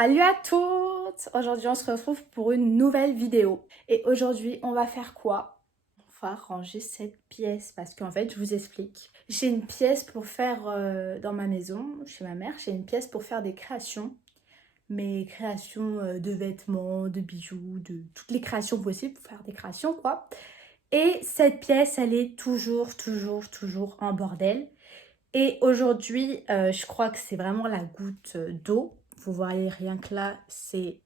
Salut à toutes! Aujourd'hui on se retrouve pour une nouvelle vidéo. Et aujourd'hui on va faire quoi? On va ranger cette pièce parce qu'en fait je vous explique. J'ai une pièce pour faire dans ma maison, chez ma mère, j'ai une pièce pour faire des créations. Mes créations de vêtements, de bijoux, de toutes les créations possibles pour faire des créations quoi. Et cette pièce elle est toujours en bordel. Et aujourd'hui, je crois que c'est vraiment la goutte d'eau. Vous voyez rien que là, c'est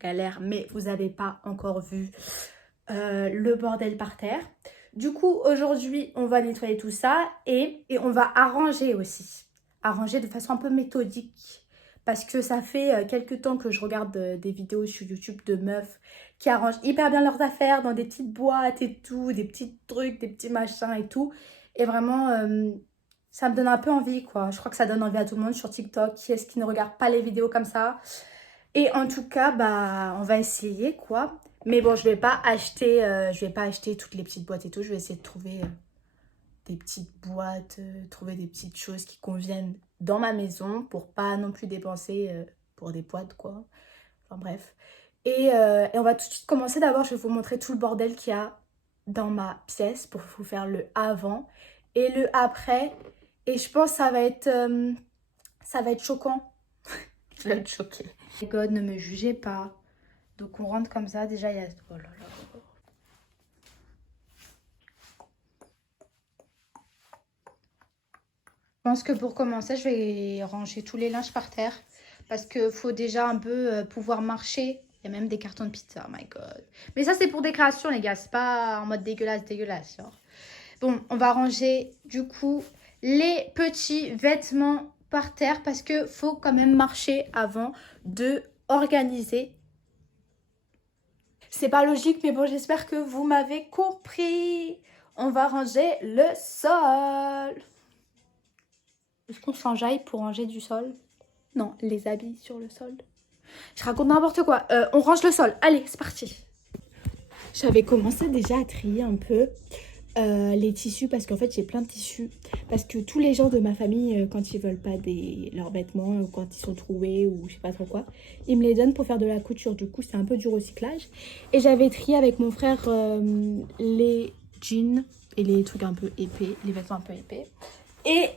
galère, mais vous n'avez pas encore vu le bordel par terre. Du coup, aujourd'hui, on va nettoyer tout ça et on va arranger aussi. Arranger de façon un peu méthodique. Parce que ça fait quelques temps que je regarde des vidéos sur YouTube de meufs qui arrangent hyper bien leurs affaires dans des petites boîtes et tout, des petits trucs, des petits machins et tout. Et vraiment... ça me donne un peu envie quoi, je crois que ça donne envie à tout le monde sur TikTok. Qui est-ce qui ne regarde pas les vidéos comme ça? Et en tout cas, bah on va essayer quoi. Mais bon, je vais pas acheter toutes les petites boîtes et tout. Je vais essayer de trouver des petites boîtes, trouver des petites choses qui conviennent dans ma maison pour pas non plus dépenser pour des boîtes quoi. Enfin bref. Et on va tout de suite commencer. D'abord, je vais vous montrer tout le bordel qu'il y a dans ma pièce pour vous faire le avant et le après. Et je pense que ça va être choquant. Je vais être choquée. Oh my God, ne me jugez pas. Donc on rentre comme ça. Déjà, il y a... Oh là là. Je pense que pour commencer, je vais ranger tous les linges par terre. Parce qu'il faut déjà un peu pouvoir marcher. Il y a même des cartons de pizza, oh my God. Mais ça, c'est pour des créations, les gars. C'est pas en mode dégueulasse, genre. Bon, on va ranger, du coup, les petits vêtements par terre. Parce qu'il faut quand même marcher avant de organiser. C'est pas logique, mais bon, j'espère que vous m'avez compris. On va ranger le sol. Est-ce qu'on s'enjaille pour ranger du sol? Non, les habits sur le sol. Je raconte n'importe quoi. On range le sol. Allez, c'est parti. J'avais commencé déjà à trier un peu les tissus parce qu'en fait j'ai plein de tissus. Parce que tous les gens de ma famille, quand ils veulent pas leurs vêtements, quand ils sont troués ou je sais pas trop quoi, ils me les donnent pour faire de la couture. Du coup, c'est un peu du recyclage. Et j'avais trié avec mon frère les jeans et les trucs un peu épais, les vêtements un peu épais. Et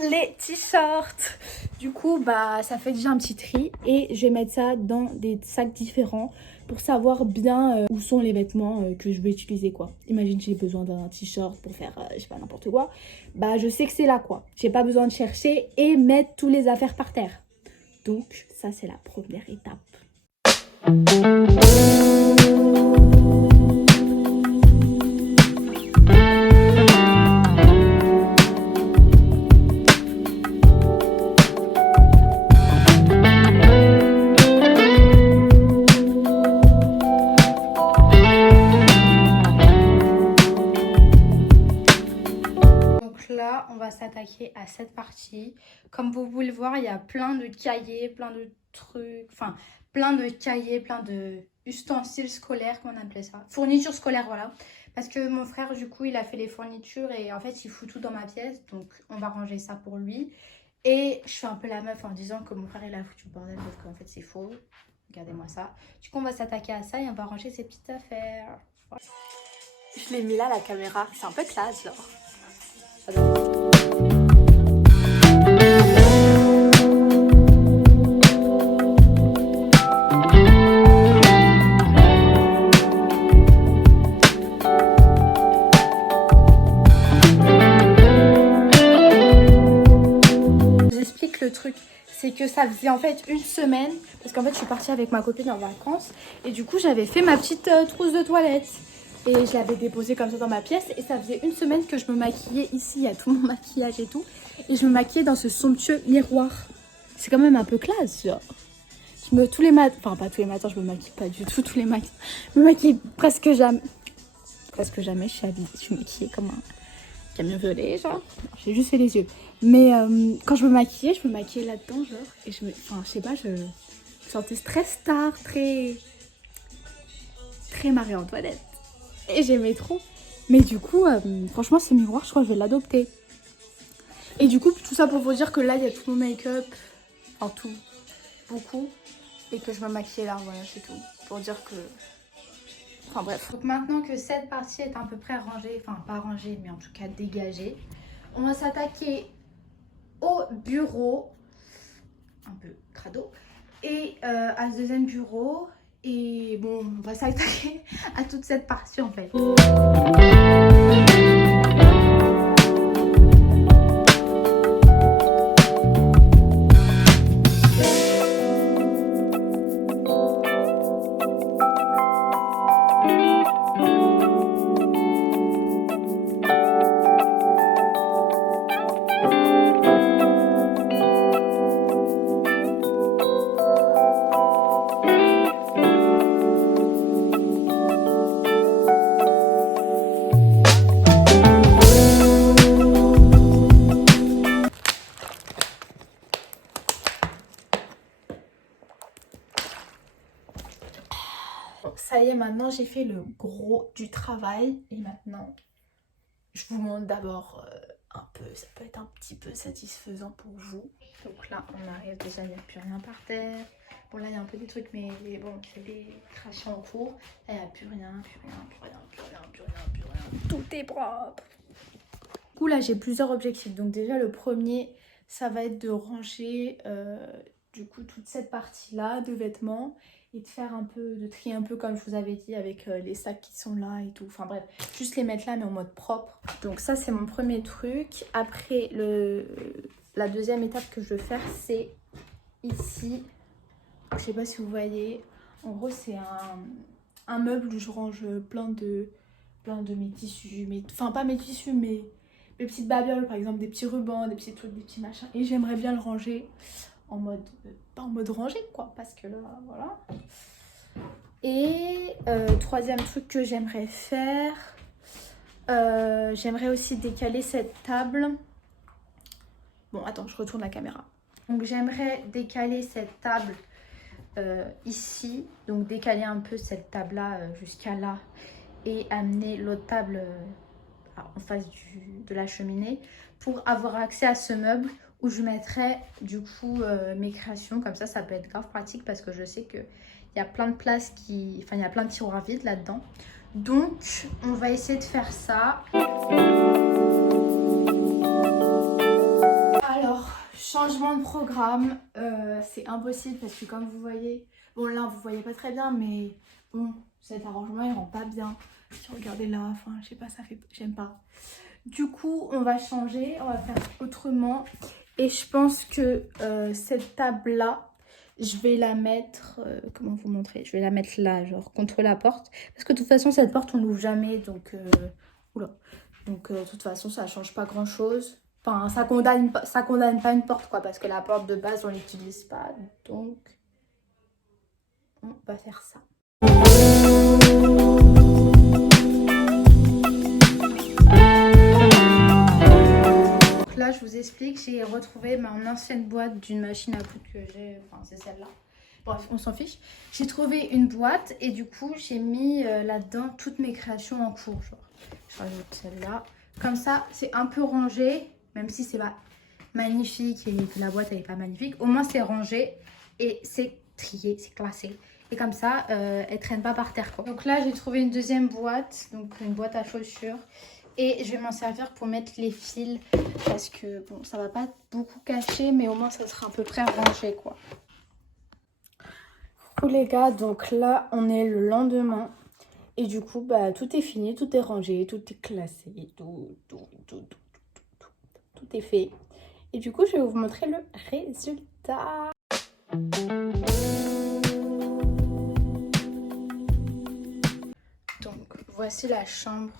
les t-shirts. Du coup, bah ça fait déjà un petit tri et je vais mettre ça dans des sacs différents pour savoir bien où sont les vêtements que je vais utiliser quoi. Imagine j'ai besoin d'un t-shirt pour faire je sais pas n'importe quoi. Bah je sais que c'est là quoi. J'ai pas besoin de chercher et mettre tous les affaires par terre. Donc ça c'est la première étape. On va s'attaquer à cette partie. Comme vous pouvez le voir, il y a plein de cahiers, plein de trucs, enfin plein de cahiers, plein de ustensiles scolaires, comment on appelait ça, fournitures scolaires, voilà. Parce que mon frère, du coup, il a fait les fournitures et en fait, il fout tout dans ma pièce. Donc, on va ranger ça pour lui. Et je fais un peu la meuf en disant que mon frère, il a foutu le bordel, parce qu'en fait, c'est faux. Regardez-moi ça. Du coup, on va s'attaquer à ça et on va ranger ses petites affaires. Voilà. Je l'ai mis là, la caméra. C'est un peu classe, genre. J'explique le truc, c'est que ça faisait en fait une semaine, parce qu'en fait je suis partie avec ma copine en vacances et du coup j'avais fait ma petite trousse de toilette. Et je l'avais déposé comme ça dans ma pièce. Et ça faisait une semaine que je me maquillais ici. Il y a tout mon maquillage et tout. Et je me maquillais dans ce somptueux miroir. C'est quand même un peu classe, genre. Tous les matins... Enfin, pas tous les matins, je me maquille pas du tout tous les matins. Je me maquille presque jamais. Presque jamais, je suis maquillée comme un camion violet, genre. J'ai juste fait les yeux. Mais quand je me maquillais là-dedans, genre. Et enfin, je sais pas, je me sentais très star, très Marie-Antoinette. Et j'aimais trop. Mais du coup, franchement, ce miroir, je crois que je vais l'adopter. Et du coup, tout ça pour vous dire que là, il y a tout mon make-up. Enfin, tout. beaucoup et que je me maquillais là, voilà, c'est tout. Pour dire que... Enfin bref. Donc maintenant que cette partie est à peu près rangée, enfin pas rangée, mais en tout cas dégagée, on va s'attaquer au bureau, un peu crado, et à ce deuxième bureau. Et bon, on va s'attaquer à toute cette partie en fait. Ça y est, maintenant j'ai fait le gros du travail et maintenant je vous montre d'abord un peu, ça peut être un petit peu satisfaisant pour vous. Donc là on arrive, déjà il n'y a plus rien par terre. Bon là il y a un peu des trucs mais bon c'est des crachats en cours. Là il n'y a plus rien, tout est propre. Du coup là j'ai plusieurs objectifs. Donc déjà le premier ça va être de ranger du coup toute cette partie là de vêtements. Et de faire un peu, de trier un peu comme je vous avais dit avec les sacs qui sont là et tout. Enfin bref, juste les mettre là mais en mode propre. Donc ça c'est mon premier truc. Après la deuxième étape que je veux faire c'est ici. Je sais pas si vous voyez. En gros c'est un meuble où je range plein de mes tissus. Enfin pas mes tissus mais mes petites babioles par exemple, des petits rubans, des petits trucs, des petits machins. Et j'aimerais bien le ranger en mode, pas en mode rangé quoi, parce que là, voilà. Et troisième truc que j'aimerais faire, j'aimerais aussi décaler cette table. Bon, attends, je retourne la caméra. Donc j'aimerais décaler cette table ici, donc décaler un peu cette table-là jusqu'à là et amener l'autre table en face de la cheminée pour avoir accès à ce meuble où je mettrai du coup mes créations. Comme ça peut être grave pratique parce que je sais qu'il y a plein de places qui... Enfin, il y a plein de tiroirs vides là-dedans. Donc, on va essayer de faire ça. Alors, changement de programme. C'est impossible parce que comme vous voyez... Bon, là, vous voyez pas très bien, mais bon, cet arrangement, il rend pas bien. Si regardez là, enfin, je sais pas, ça fait... J'aime pas. Du coup, on va changer, on va faire autrement. Et je pense que cette table-là, je vais la mettre... comment vous montrer? Je vais la mettre là, genre contre la porte. Parce que de toute façon, cette porte, on l'ouvre jamais. Donc, oula. Donc, de toute façon, ça change pas grand-chose. Enfin, ça condamne pas une porte, quoi. Parce que la porte de base, on l'utilise pas. Donc, on va faire ça. Là, je vous explique, j'ai retrouvé mon ancienne boîte d'une machine à coudre que j'ai, enfin c'est celle-là. Bref, on s'en fiche. J'ai trouvé une boîte et du coup, j'ai mis là-dedans toutes mes créations en cours. Genre, je rajoute celle-là. Comme ça, c'est un peu rangé, même si c'est pas magnifique et que la boîte elle est pas magnifique. Au moins, c'est rangé et c'est trié, c'est classé. Et comme ça, elle traîne pas par terre, quoi. Donc là, j'ai trouvé une deuxième boîte, donc une boîte à chaussures. Et je vais m'en servir pour mettre les fils parce que bon, ça va pas beaucoup cacher, mais au moins ça sera à peu près rangé, quoi. Coucou les gars, donc là on est le lendemain et du coup bah tout est fini, tout est rangé, tout est classé, tout est fait. Et du coup je vais vous montrer le résultat. Donc voici la chambre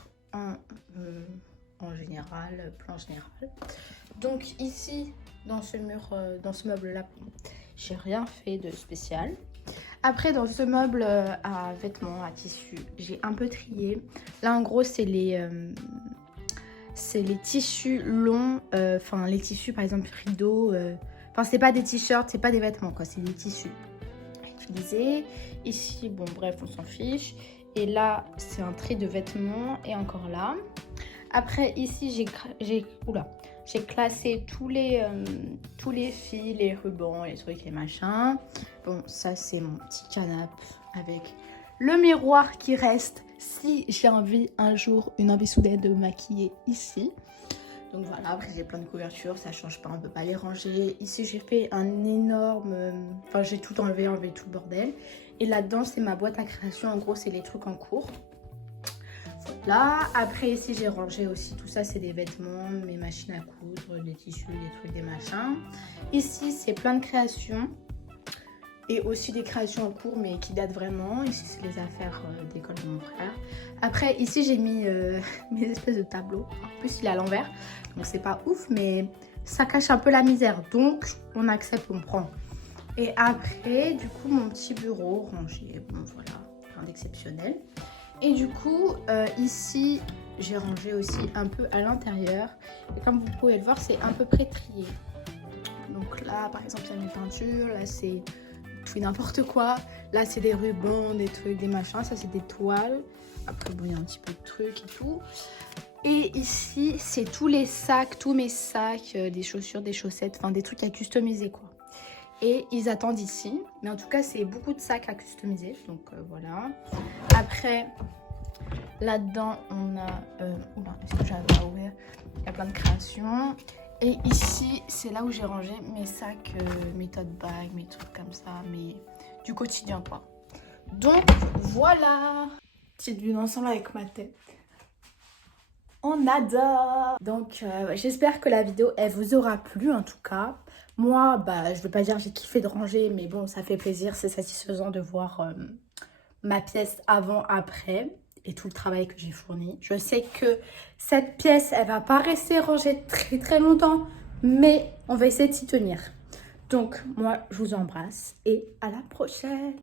en général, plan général. Donc ici, dans ce mur, dans ce meuble-là, j'ai rien fait de spécial. Après, dans ce meuble à vêtements, à tissus, j'ai un peu trié. Là, en gros, c'est les tissus longs, enfin les tissus, par exemple, rideaux. Enfin, c'est pas des t-shirts, c'est pas des vêtements, quoi. C'est des tissus utilisés. Ici, bon, bref, on s'en fiche. Et là, c'est un tri de vêtements. Et encore là. Après, ici, j'ai classé tous les fils, les rubans, les trucs, les machins. Bon, ça c'est mon petit canapé avec le miroir qui reste si j'ai envie un jour, une envie soudaine de me maquiller ici. Donc voilà, après j'ai plein de couvertures, ça change pas, on peut pas les ranger. Ici j'ai fait un énorme... Enfin j'ai tout enlevé tout le bordel. Et là-dedans c'est ma boîte à création, en gros c'est les trucs en cours. Voilà, après ici j'ai rangé aussi tout ça, c'est des vêtements, mes machines à coudre, des tissus, des trucs, des machins. Ici c'est plein de créations. Et aussi des créations en cours mais qui datent vraiment. Ici c'est les affaires d'école de mon frère. Après ici j'ai mis mes espèces de tableaux. En plus il est à l'envers donc c'est pas ouf mais ça cache un peu la misère. Donc on accepte, on prend. Et après du coup mon petit bureau rangé. Bon voilà, rien d'exceptionnel. Et du coup ici j'ai rangé aussi un peu à l'intérieur. Et comme vous pouvez le voir c'est à peu près trié. Donc là par exemple il y a mes peintures. Là c'est tout et n'importe quoi. Là c'est des rubans, des trucs, des machins. Ça c'est des toiles. Après bon il y a un petit peu de trucs et tout. Et ici c'est tous les sacs, tous mes sacs, des chaussures, des chaussettes, enfin des trucs à customiser quoi. Et ils attendent ici. Mais en tout cas c'est beaucoup de sacs à customiser. Donc voilà. Après là-dedans on a... oula, est-ce que j'arrive à ouvrir? Il y a plein de créations. Et ici, c'est là où j'ai rangé mes sacs, mes tote bags, mes trucs comme ça, mais du quotidien quoi. Donc voilà, petite vue d'ensemble avec ma tête. On adore. Donc j'espère que la vidéo elle vous aura plu en tout cas. Moi, bah je veux pas dire j'ai kiffé de ranger, mais bon ça fait plaisir, c'est satisfaisant de voir ma pièce avant après. Et tout le travail que j'ai fourni. Je sais que cette pièce, elle va pas rester rangée très très longtemps, mais on va essayer de s'y tenir. Donc, moi, je vous embrasse et à la prochaine.